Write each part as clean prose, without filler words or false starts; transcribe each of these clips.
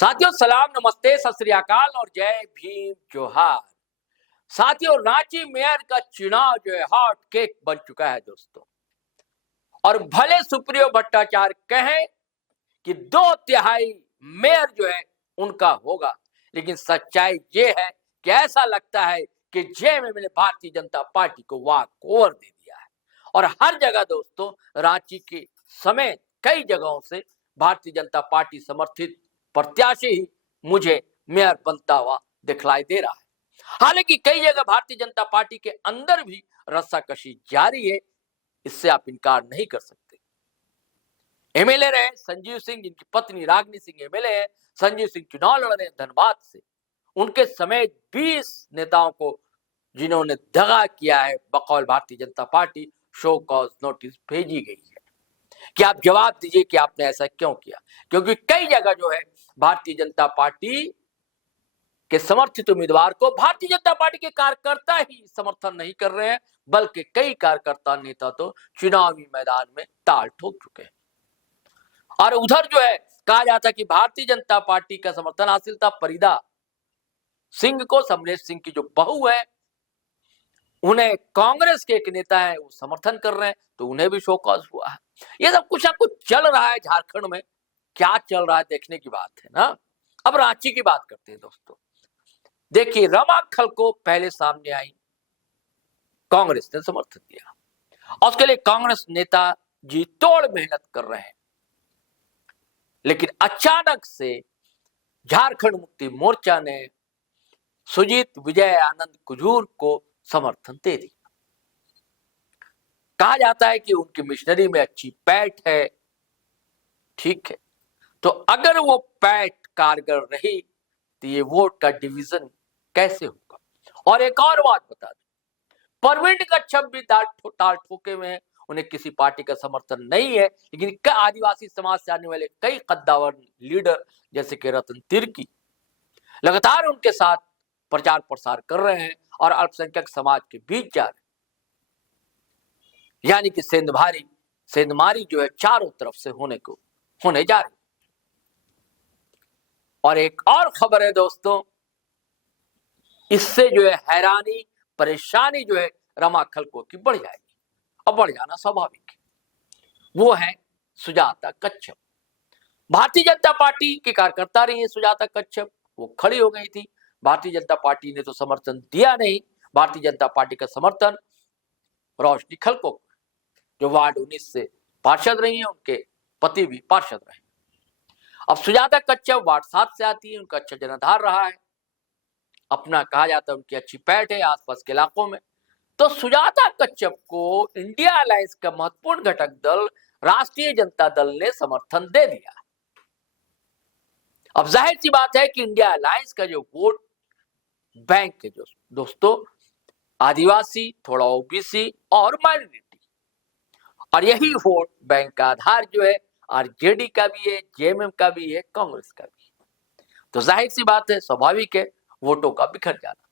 साथियों सलाम, नमस्ते, सत श्री अकाल और जय भीम जोहार। साथियों, रांची मेयर का चुनाव जो है हॉट केक बन चुका है दोस्तों। और भले सुप्रियो भट्टाचार्य कहें कि 2/3 मेयर जो है उनका होगा, लेकिन सच्चाई ये है कि ऐसा लगता है कि जेएमएम ने भारतीय जनता पार्टी को वॉक ओवर दे दिया है। और हर जगह दोस्तों, रांची के समेत कई जगहों से भारतीय जनता पार्टी समर्थित प्रत्याशी ही मुझे मेयर बनता हुआ दिखलाई दे रहा है। हालांकि कई जगह भारतीय जनता पार्टी के अंदर भी रस्साकशी जारी है, इससे आप इनकार नहीं कर सकते। एमएलए रहे संजीव सिंह, जिनकी पत्नी रागिनी सिंह एमएलए है। संजीव सिंह चुनाव लड़ रहे हैं धनबाद से। उनके समेत 20 नेताओं को जिन्होंने दगा किया है, बकौल Bharatiya Janata party show cause notice भेजी गई है कि आप जवाब दीजिए कि आपने ऐसा क्यों किया। क्योंकि कई जगह जो है भारतीय जनता पार्टी के समर्थित उम्मीदवार को भारतीय जनता पार्टी के कार्यकर्ता ही समर्थन नहीं कर रहे हैं, बल्कि कई कार्यकर्ता नेता तो चुनावी मैदान में ताल ठोक चुके हैं। और उधर जो है कहा जाता है कि भारतीय जनता पार्टी का समर्थन हासिल था फरीदा सिंह को। समरेश सिंह की जो बहू है, उन्हें कांग्रेस के एक नेता है वो समर्थन कर रहे हैं, तो उन्हें भी शोकॉज हुआ है। ये सब कुछ ना कुछ चल रहा है झारखंड में। क्या चल रहा है देखने की बात है ना। अब रांची की बात करते हैं दोस्तों। देखिए, रमा खलको पहले सामने आई, कांग्रेस ने समर्थन दिया और उसके लिए कांग्रेस नेता जी तोड़ मेहनत कर रहे हैं। लेकिन अचानक से झारखंड मुक्ति मोर्चा ने सुजीत विजय आनंद कुजूर को समर्थन दे दिया। कहा जाता है कि उनकी मिशनरी में अच्छी पैठ है। ठीक है, तो अगर वो पैठ कारगर रही तो ये वोट का डिवीजन कैसे होगा। और एक और बात बता दें, परवीन कच्छप भी ताल ठोके में है। उन्हें किसी पार्टी का समर्थन नहीं है, लेकिन आदिवासी समाज से आने वाले कई कद्दावर लीडर जैसे कि रतन तिर्की लगातार उनके साथ प्रचार प्रसार कर रहे हैं और अल्पसंख्यक समाज के बीच जा रहे हैं। यानी कि सेंधमारी जो है चारों तरफ से होने जा रही। और एक और खबर है दोस्तों, इससे जो है हैरानी परेशानी जो है रमा खलको की बढ़ जाएगी। अब बढ़ जाना स्वाभाविक है। वो है सुजाता कच्छप। भारतीय जनता पार्टी की कार्यकर्ता रही है सुजाता कच्छप। वो खड़ी हो गई थी। भारतीय जनता पार्टी ने तो समर्थन दिया नहीं। भारतीय जनता पार्टी का समर्थन रोशनी खलको, जो वार्ड 19 से पार्षद रही है, उनके पति भी पार्षद रहे। अब सुजाता कच्छप वार्ड 7 से आती है। उनका अच्छा जनाधार रहा है, अपना कहा जाता है उनकी अच्छी पैठ है आसपास के इलाकों में। तो सुजाता कच्छप को इंडिया अलायंस का महत्वपूर्ण घटक दल राष्ट्रीय जनता दल ने समर्थन दे दिया। अब जाहिर सी बात है कि इंडिया अलायंस का जो वोट बैंक है जो दोस्तों, आदिवासी, थोड़ा ओबीसी और माइनॉरिटी, और यही वोट बैंक का आधार जो है आरजेडी का भी है, जेएमएम का भी है, कांग्रेस का भी है। तो जाहिर सी बात है, स्वाभाविक है वोटों का बिखर जाना।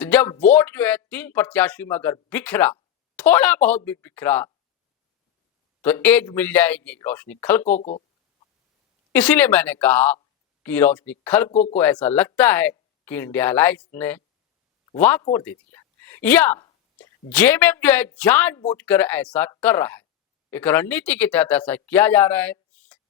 तो जब वोट जो है 3 प्रत्याशी में अगर बिखरा, थोड़ा बहुत भी बिखरा, तो एज मिल जाएगी रोशनी खलको को। इसीलिए मैंने कहा कि रोशनी खलको को ऐसा लगता है कि इंडिया अलायंस ने वॉकओवर दे दिया, या जेएमएम जो है जानबूझकर ऐसा कर रहा है। एक रणनीति के तहत ऐसा किया जा रहा है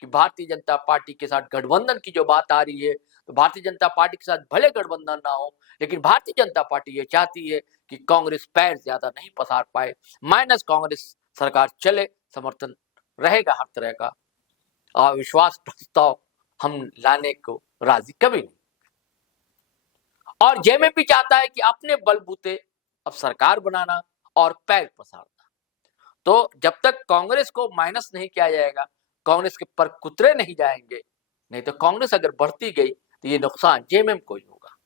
कि भारतीय जनता पार्टी के साथ गठबंधन की जो बात आ रही है, तो भारतीय जनता पार्टी के साथ भले गठबंधन ना हो, लेकिन भारतीय जनता पार्टी ये चाहती है कि कांग्रेस पैर ज्यादा नहीं पसार पाए, माइनस कांग्रेस सरकार चले, समर्थन रहेगा हर तरह का। अविश्वास प्रस्ताव हम लाने को राजी कभी नहीं। और जेएमएम भी चाहता है कि अपने बलबूते अब सरकार बनाना और पैर पसारना। तो जब तक कांग्रेस को माइनस नहीं किया जाएगा, कांग्रेस के पर कुतरे नहीं जाएंगे, नहीं तो कांग्रेस अगर बढ़ती गई तो ये नुकसान जेएमएम को ही होगा।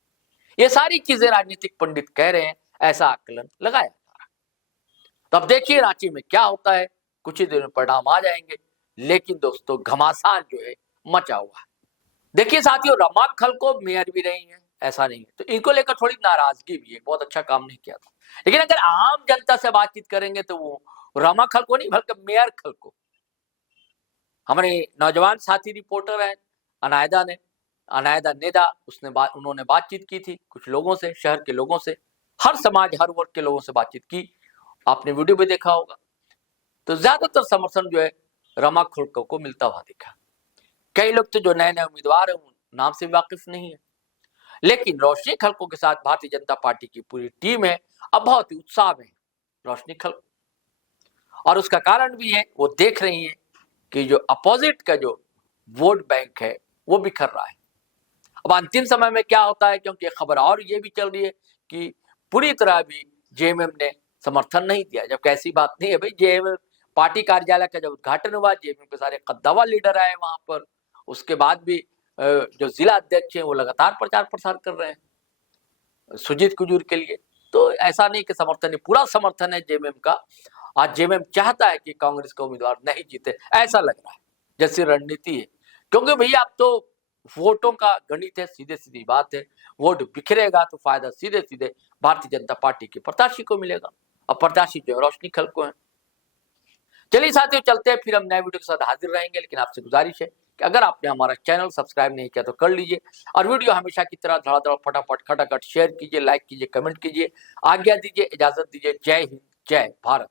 ये सारी चीजें राजनीतिक पंडित कह रहे हैं, ऐसा आकलन लगाया जा रहा है। तो अब देखिए रांची में क्या होता है, कुछ ही दिनों में परिणाम आ जाएंगे। लेकिन दोस्तों, घमासान जो है मचा हुआ है। देखिए साथियों, रमा खलको मेयर भी रही है, ऐसा नहीं है, तो इनको लेकर थोड़ी नाराजगी भी है, बहुत अच्छा काम नहीं किया था। लेकिन अगर आम जनता से बातचीत करेंगे तो वो रमा खलको नहीं बल्कि मेयर खलको। हमारे नौजवान साथी रिपोर्टर है अनायदा ने अनायदा नेदा उन्होंने बातचीत की थी कुछ लोगों से, शहर के लोगों से, हर समाज हर वर्ग के लोगों से बातचीत की, आपने वीडियो भी देखा होगा। तो ज्यादातर समर्थन जो है रमा खुड़को को मिलता हुआ दिखा। कई लोग तो जो नए नए उम्मीदवार है उन नाम से वाकिफ नहीं है, लेकिन रोशनी खलको के साथ भारतीय जनता पार्टी की पूरी टीम है, अब बहुत ही उत्साह में रोशनी खलको, और उसका कारण भी है वो देख रही है कि जो अपोजिट का जो वोट बैंक है वो बिखर रहा है। अब अंतिम समय में क्या होता है, क्योंकि खबर और ये भी चल रही है कि पूरी तरह भी जेएमएम ने समर्थन नहीं दिया, जबकि ऐसी बात नहीं है भाई। जेएमएम पार्टी कार्यालय का जब उद्घाटन हुआ, जेएमएम के सारे कद्दावर लीडर आए वहां पर, उसके बाद भी जो जिला अध्यक्ष हैं वो लगातार प्रचार प्रसार कर रहे हैं सुजीत कुजूर के लिए। तो ऐसा नहीं कि समर्थन है, पूरा समर्थन है जेएमएम का। आज जेएमएम चाहता है कि कांग्रेस का उम्मीदवार नहीं जीते, ऐसा लग रहा है जैसी रणनीति है, क्योंकि भैया अब तो वोटों का गणित है, सीधे सीधी बात है। वोट बिखरेगा तो फायदा सीधे सीधे भारतीय जनता पार्टी के प्रत्याशी को मिलेगा, और प्रत्याशी जो है रोशनी खलको है। चलिए साथियों, चलते हैं, फिर हम नए वीडियो के साथ हाजिर रहेंगे। लेकिन आपसे गुजारिश है कि अगर आपने हमारा चैनल सब्सक्राइब नहीं किया तो कर लीजिए, और वीडियो हमेशा की तरह धड़ाधड़ फटाफट खटाखट शेयर कीजिए, लाइक कीजिए, कमेंट कीजिए। आज्ञा दीजिए, इजाजत दीजिए। जय हिंद, जय भारत।